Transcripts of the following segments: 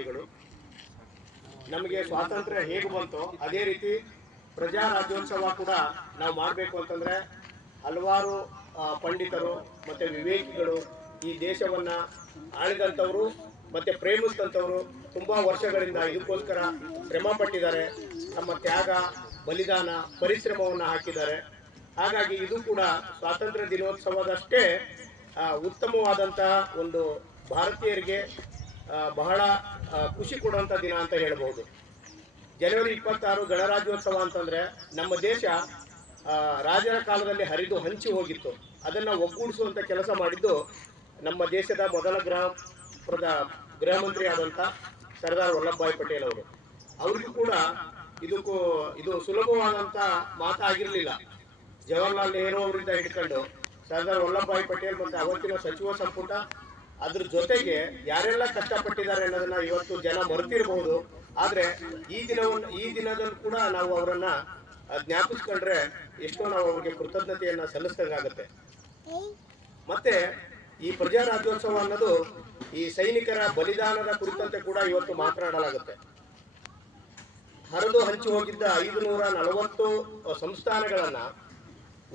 ಶುಭಾಶಯಗಳು. ನಮಗೆ ಸ್ವಾತಂತ್ರ್ಯ ಹೇಗೆ ಬಂತೋ ಅದೇ ರೀತಿ ಪ್ರಜಾ ರಾಜ್ಯೋತ್ಸವ ಕೂಡ ನಾವು ಮಾಡಬೇಕು ಅಂತಂದ್ರೆ ಹಲವಾರು ಪಂಡಿತರು ಮತ್ತೆ ವಿವೇಕಿಗಳು ಈ ದೇಶವನ್ನ ಆಳಿದಂಥವರು ಮತ್ತೆ ಪ್ರೇಮಿಸಿದಂಥವರು ತುಂಬಾ ವರ್ಷಗಳಿಂದ ಇದಕ್ಕೋಸ್ಕರ ಶ್ರಮ ಪಟ್ಟಿದ್ದಾರೆ, ತಮ್ಮ ತ್ಯಾಗ ಬಲಿದಾನ ಪರಿಶ್ರಮವನ್ನು ಹಾಕಿದ್ದಾರೆ. ಹಾಗಾಗಿ ಇದು ಕೂಡ ಸ್ವಾತಂತ್ರ್ಯ ದಿನೋತ್ಸವದಷ್ಟೇ ಉತ್ತಮವಾದಂತಹ ಒಂದು ಭಾರತೀಯರಿಗೆ ಬಹಳ ಖುಷಿ ಕೊಡುವಂಥ ದಿನ ಅಂತ ಹೇಳ್ಬೋದು. ಜನವರಿ 26 ಗಣರಾಜ್ಯೋತ್ಸವ ಅಂತಂದ್ರೆ ನಮ್ಮ ದೇಶ ರಾಜರ ಕಾಲದಲ್ಲಿ ಹರಿದು ಹಂಚಿ ಹೋಗಿತ್ತು. ಅದನ್ನ ಒಗ್ಗೂಡಿಸುವಂತ ಕೆಲಸ ಮಾಡಿದ್ದು ನಮ್ಮ ದೇಶದ ಮೊದಲ ಗೃಹ ಮಂತ್ರಿ ಆದಂತ ಸರ್ದಾರ್ ವಲ್ಲಭಭಾಯಿ ಪಟೇಲ್ ಅವರು. ಅವರಿಗೂ ಕೂಡ ಇದು ಸುಲಭವಾದಂತ ಮಾತಾಗಿರ್ಲಿಲ್ಲ. ಜವಾಹರ್ಲಾಲ್ ನೆಹರು ಅವರಿಂದ ಹಿಡ್ಕೊಂಡು ಸರ್ದಾರ್ ವಲ್ಲಭಭಾಯಿ ಪಟೇಲ್ ಮತ್ತೆ ಅವತ್ತಿನ ಸಚಿವ ಸಂಪುಟ ಅದ್ರ ಜೊತೆಗೆ ಯಾರೆಲ್ಲ ಕಷ್ಟಪಟ್ಟಿದ್ದಾರೆ ಅನ್ನೋದನ್ನ ಇವತ್ತು ಜನ ಮರೆತಿರಬಹುದು. ಆದ್ರೆ ಈ ದಿನದಲ್ಲಿ ಕೂಡ ನಾವು ಅವರನ್ನ ಜ್ಞಾಪಿಸ್ಕೊಂಡ್ರೆ ಎಷ್ಟೋ ನಾವು ಅವ್ರಿಗೆ ಕೃತಜ್ಞತೆಯನ್ನ ಸಲ್ಲಿಸಿದಂಗಾಗುತ್ತೆ. ಮತ್ತೆ ಈ ಪ್ರಜಾ ರಾಜ್ಯೋತ್ಸವ ಅನ್ನೋದು ಈ ಸೈನಿಕರ ಬಲಿದಾನದ ಕುರಿತಂತೆ ಕೂಡ ಇವತ್ತು ಮಾತನಾಡಲಾಗುತ್ತೆ. ಹರಿದು ಹಂಚಿ ಹೋಗಿದ್ದ 540 ಸಂಸ್ಥಾನಗಳನ್ನ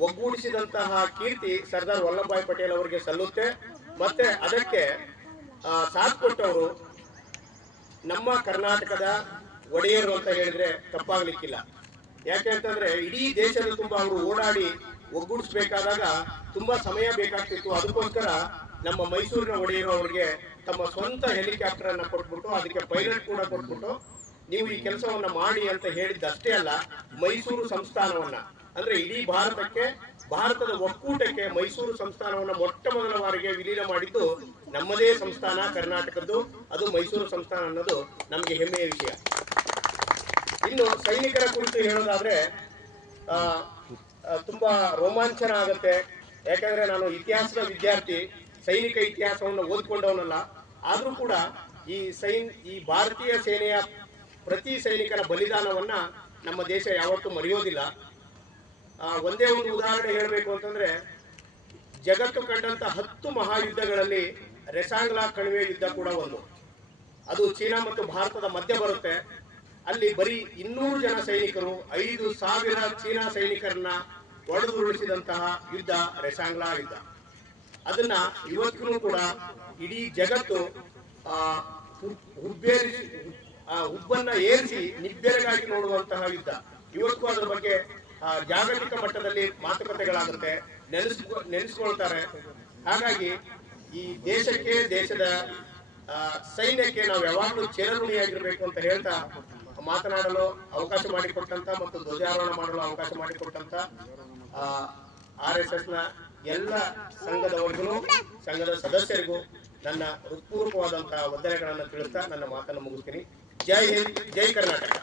ಒಗ್ಗೂಡಿಸಿದಂತಹ ಕೀರ್ತಿ ಸರ್ದಾರ್ ವಲ್ಲಭಭಾಯಿ ಪಟೇಲ್ ಅವರಿಗೆ ಸಲ್ಲುತ್ತೆ. ಮತ್ತೆ ಅದಕ್ಕೆ ಸಾಥ್ ಕೊಟ್ಟವರು ನಮ್ಮ ಕರ್ನಾಟಕದ ಒಡೆಯರು ಅಂತ ಹೇಳಿದ್ರೆ ತಪ್ಪಾಗ್ಲಿಕ್ಕಿಲ್ಲ. ಯಾಕೆ ಅಂತಂದ್ರೆ ಇಡೀ ದೇಶದ ತುಂಬಾ ಅವರು ಓಡಾಡಿ ಒಗ್ಗೂಡಿಸ್ಬೇಕಾದಾಗ ತುಂಬಾ ಸಮಯ ಬೇಕಾಗ್ತಿತ್ತು. ಅದಕ್ಕೋಸ್ಕರ ನಮ್ಮ ಮೈಸೂರಿನ ಒಡೆಯರು ಅವರಿಗೆ ತಮ್ಮ ಸ್ವಂತ ಹೆಲಿಕಾಪ್ಟರ್ ಅನ್ನ ಕೊಟ್ಬಿಟ್ಟು ಅದಕ್ಕೆ ಪೈಲಟ್ ಕೂಡ ಕೊಟ್ಬಿಟ್ಟು ನೀವು ಈ ಕೆಲಸವನ್ನ ಮಾಡಿ ಅಂತ ಹೇಳಿದ್ದಷ್ಟೇ ಅಲ್ಲ, ಮೈಸೂರು ಸಂಸ್ಥಾನವನ್ನ ಅಂದ್ರೆ ಇಡೀ ಭಾರತದ ಒಕ್ಕೂಟಕ್ಕೆ ಮೈಸೂರು ಸಂಸ್ಥಾನವನ್ನ ಮೊಟ್ಟ ಮೊದಲ ಬಾರಿಗೆ ವಿಲೀನ ಮಾಡಿದ್ದು ನಮ್ಮದೇ ಸಂಸ್ಥಾನ ಕರ್ನಾಟಕದ್ದು, ಅದು ಮೈಸೂರು ಸಂಸ್ಥಾನ ಅನ್ನೋದು ನಮ್ಗೆ ಹೆಮ್ಮೆಯ ವಿಷಯ. ಇನ್ನು ಸೈನಿಕರ ಕುರಿತು ಹೇಳೋದಾದ್ರೆ ತುಂಬಾ ರೋಮಾಂಚನ ಆಗುತ್ತೆ. ಯಾಕಂದ್ರೆ ನಾನು ಇತಿಹಾಸದ ವಿದ್ಯಾರ್ಥಿ, ಸೈನಿಕ ಇತಿಹಾಸವನ್ನು ಓದ್ಕೊಂಡವನಲ್ಲ. ಆದ್ರೂ ಕೂಡ ಈ ಭಾರತೀಯ ಸೇನೆಯ ಪ್ರತಿ ಸೈನಿಕರ ಬಲಿದಾನವನ್ನ ನಮ್ಮ ದೇಶ ಯಾವತ್ತೂ ಮರೆಯೋದಿಲ್ಲ. ಒಂದೇ ಒಂದು ಉದಾಹರಣೆ ಹೇಳಬೇಕು ಅಂತಂದ್ರೆ, ಜಗತ್ತು ಕಂಡಂತ 10 ಮಹಾಯುದ್ಧಗಳಲ್ಲಿ ರೆಸಾಂಗ್ಲಾ ಕಣಿವೆ ಯುದ್ಧ ಕೂಡ ಒಂದು. ಅದು ಚೀನಾ ಮತ್ತು ಭಾರತದ ಮಧ್ಯ ಬರುತ್ತೆ. ಅಲ್ಲಿ ಬರೀ 200 ಜನ ಸೈನಿಕರು 5,000 ಚೀನಾ ಸೈನಿಕರನ್ನ ಒಡೆದುರುಳಿಸಿದಂತಹ ಯುದ್ಧ ರೆಸಾಂಗ್ಲಾ ಯುದ್ಧ. ಅದನ್ನ ಇವತ್ತಿಗೂ ಕೂಡ ಇಡೀ ಜಗತ್ತು ಹುಬ್ಬನ್ನ ಏರಿಸಿ ನಿಬ್ಬೆರಗಾಗಿ ನೋಡುವಂತಹ ಯುದ್ಧ. ಇವತ್ತು ಅದರ ಬಗ್ಗೆ ಜಾಗತಿಕ ಮಟ್ಟದಲ್ಲಿ ಮಾತುಕತೆಗಳಾಗುತ್ತೆ, ನೆನೆಸ್ಕೊಳ್ತಾರೆ. ಹಾಗಾಗಿ ಈ ದೇಶದ ಸೈನ್ಯಕ್ಕೆ ನಾವು ಯಾವಾಗಲೂ ಚಿರಋಣಿಯಾಗಿರ್ಬೇಕು ಅಂತ ಹೇಳ್ತಾ ಮಾತನಾಡಲು ಅವಕಾಶ ಮಾಡಿಕೊಟ್ಟಂತ ಮತ್ತು ಧ್ವಜಾರೋಹಣ ಮಾಡಲು ಅವಕಾಶ ಮಾಡಿಕೊಟ್ಟಂತ RSS ನ ಎಲ್ಲ ಸಂಘದವರಿಗೂ ಸಂಘದ ಸದಸ್ಯರಿಗೂ ನನ್ನ ಹೃತ್ಪೂರ್ವಕವಾದಂತಹ ವಂದನೆಗಳನ್ನು ತಿಳಿಸ್ತಾ ನನ್ನ ಮಾತನ್ನು ಮುಗಿಸ್ತೀನಿ. ಜೈ ಹಿಂದ್, ಜೈ ಕರ್ನಾಟಕ.